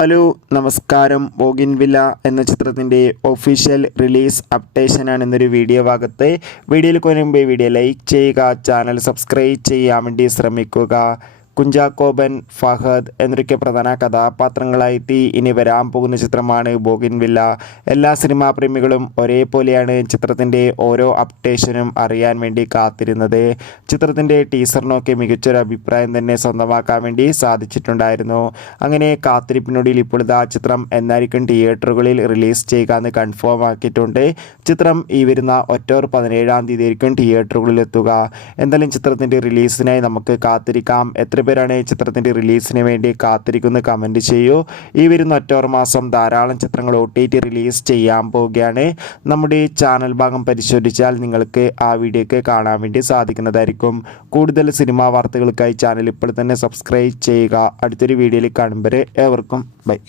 Hello നമസ്കാരം. ബോഗിൻവില്ല എന്ന ചിത്രത്തിൻ്റെ ഒഫീഷ്യൽ റിലീസ് അപ്ഡേഷനാണ് എന്നൊരു വീഡിയോ ഭാഗത്ത്. വീഡിയോയിൽ മുൻപ് വീഡിയോ ലൈക്ക് ചെയ്യുക, ചാനൽ സബ്സ്ക്രൈബ് ചെയ്യാൻ വേണ്ടി ശ്രമിക്കുക. കുഞ്ചാക്കോബൻ, ഫഹദ് എന്നൊക്കെ പ്രധാന കഥാപാത്രങ്ങളായി ഇനി വരാൻ പോകുന്ന ചിത്രമാണ് ബോഗിൻവില്ല. എല്ലാ സിനിമാ പ്രേമികളും ഒരേപോലെയാണ് ചിത്രത്തിൻ്റെ ഓരോ അപ്ഡേഷനും അറിയാൻ വേണ്ടി കാത്തിരുന്നത്. ചിത്രത്തിൻ്റെ ടീസറിനൊക്കെ മികച്ചൊരു അഭിപ്രായം തന്നെ സ്വന്തമാക്കാൻ വേണ്ടി സാധിച്ചിട്ടുണ്ടായിരുന്നു. അങ്ങനെ കാത്തിരിപ്പിനൊടുവിൽ ഇപ്പോൾ ഇതാ ചിത്രം എന്നായിരിക്കും തിയേറ്ററുകളിൽ റിലീസ് ചെയ്യുക എന്ന് കൺഫേം ആക്കിയിട്ടുണ്ട്. ചിത്രം ഈ വരുന്ന ഒക്ടോബർ 17 തീയതിയായിരിക്കും തിയേറ്ററുകളിൽ എത്തുക. എന്തായാലും ചിത്രത്തിൻ്റെ റിലീസിനായി നമുക്ക് കാത്തിരിക്കാം. എത്ര പേരാണ് ചിത്രത്തിൻ്റെ റിലീസിന് വേണ്ടി കാത്തിരിക്കുന്നത് കമൻറ്റ് ചെയ്യൂ. ഈ വരുന്ന ഒക്ടോബർ മാസം ധാരാളം ചിത്രങ്ങൾ OTT റിലീസ് ചെയ്യാൻ പോവുകയാണ്. നമ്മുടെ ചാനൽ ഭാഗം പരിശോധിച്ചാൽ നിങ്ങൾക്ക് ആ വീഡിയോയ്ക്ക് കാണാൻ വേണ്ടി സാധിക്കുന്നതായിരിക്കും. കൂടുതൽ സിനിമാ വാർത്തകൾക്കായി ചാനൽ ഇപ്പോൾ തന്നെ സബ്സ്ക്രൈബ് ചെയ്യുക. അടുത്തൊരു വീഡിയോയിൽ കാണുമ്പോൾ ഏവർക്കും ബൈ.